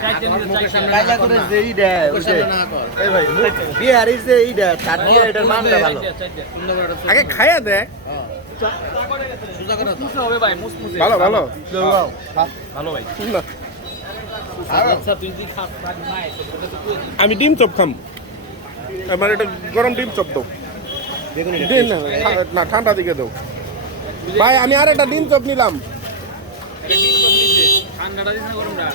কায়লা করে যে ইডা ওইটা এই ভাই বিহারির যে ইডা তার দিয়ে এটার মানটা ভালো। আগে খাইয়া দে। ভালো ভালো। ভালো ভাই। না, আচ্ছা দিই আমি ডিম চপ খাম। আমার এটা গরম ডিম চপ দাও। বেগুনি না, না ঠান্ডা দিকে দাও। ভাই আমি আর একটা ডিম চপ নিলাম। ঠান্ডাটা দিস না গরমটা।